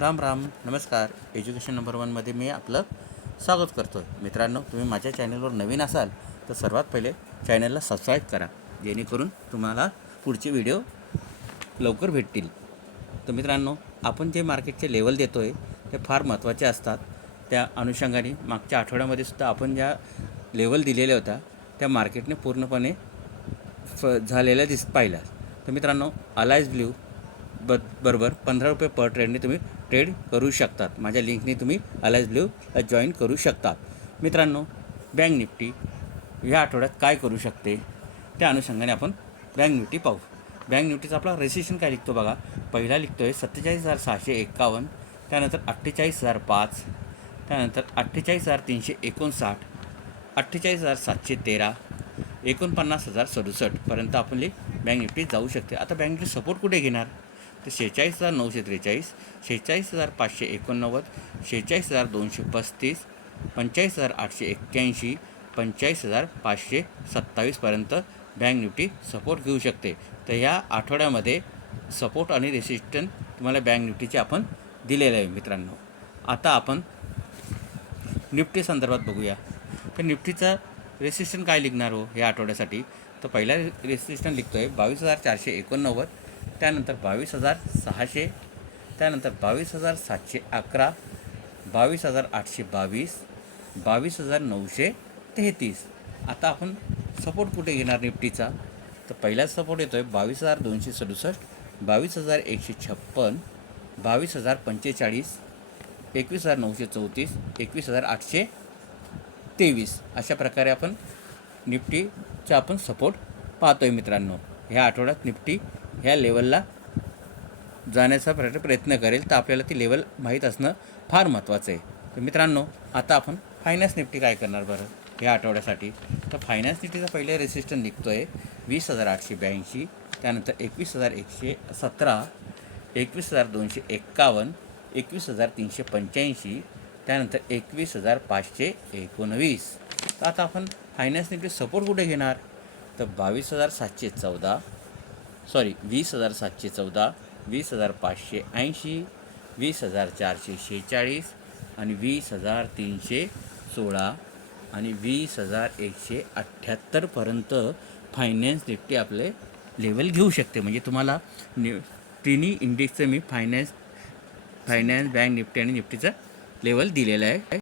राम राम नमस्कार. Education number वनमध्ये मी आपलं स्वागत करतो आहे. मित्रांनो, तुम्ही माझ्या चॅनलवर नवीन असाल तर सर्वात पहिले चॅनलला सबस्क्राईब करा, जेणेकरून तुम्हाला पुढचे व्हिडिओ लवकर भेटतील. तर मित्रांनो, आपण जे मार्केटचे लेवल देतो आहे ते फार महत्त्वाचे असतात. त्या अनुषंगाने मागच्या आठवड्यामध्ये सुद्धा आपण ज्या लेवल दिलेल्या होत्या त्या मार्केटने पूर्णपणे झालेल्या पाहिल्या. तर मित्रांनो, अलायन्स ब्ल्यू बरोबर 15 रुपये पर ट्रेडने तुम्ही ट्रेड करू शकतात. माझ्या लिंकने तुम्ही अलायन्स ब्ल्यूला जॉईन करू शकतात. मित्रांनो, बँक निफ्टी ह्या आठवड्यात काय करू शकते त्या अनुषंगाने आपण बँक निफ्टी पाहू. बँक निफ्टीचा आपला रेजिस्ट्रेशन काय लिखतो बघा. पहिला लिखतो आहे 47,651, त्यानंतर 48,005, त्यानंतर 48,359, 48,713, 49,067 पर्यंत आपली बँक निफ्टी जाऊ शकते. आता बँक निफ्टी सपोर्ट कुठे घेणार तर 46,943, 46,589, 46,235, 45,881, 45,527 पर्यंत बँक निफ्टी सपोर्ट घेऊ शकते. तर ह्या आठवड्यामध्ये सपोर्ट आणि रेसिस्टन्स तुम्हाला बँक निफ्टीचे आपण दिलेलं आहे. मित्रांनो, आता आपण निफ्टी संदर्भात बघूया. तर निफ्टीचा रेसिस्टन्स काय लिखणार हो या आठवड्यासाठी. तर पहिला रेसिस्टन्स लिखतो आहे 22,489, त्यानंतर 22,600, त्यानंतर 22,711, 22,822, 22,933. आता आपण सपोर्ट कुठे घेणार निफ्टीचा तर पहिला सपोर्ट येतो आहे 22,267, 22,156, 22,045, 21,934, 21,823. अशा प्रकारे आपण निफ्टीचा आपण सपोर्ट पाहतो आहे. मित्रांनो, ह्या आठवड्यात निफ्टी ह्या लेवलला जाण्याचा प्रयत्न करेल, तर आपल्याला ती लेवल माहीत असणं फार महत्त्वाचं आहे. तर मित्रांनो, आता आपण फायनान्स निफ्टी काय करणार बरं ह्या आठवड्यासाठी. तर फायनान्स निफ्टीचा पहिले रेसिस्टन्स निघतो आहे 20,882, त्यानंतर 21,117, 21,251, 21,385, त्यानंतर 21,519. तर आता आपण फायनान्स निफ्टी सपोर्ट कुठे घेणार तर 20,714, 20,580, 20,446 आणि 20,316 आणि 20,178 पर्यंत फायनान्स निफ्टी आपले लेवल घेऊ शकते. म्हणजे तुम्हाला तिन्ही इंडेक्सचं मी फायनान्स बँक निफ्टी आणि निफ्टीचं लेवल दिलेलं आहे.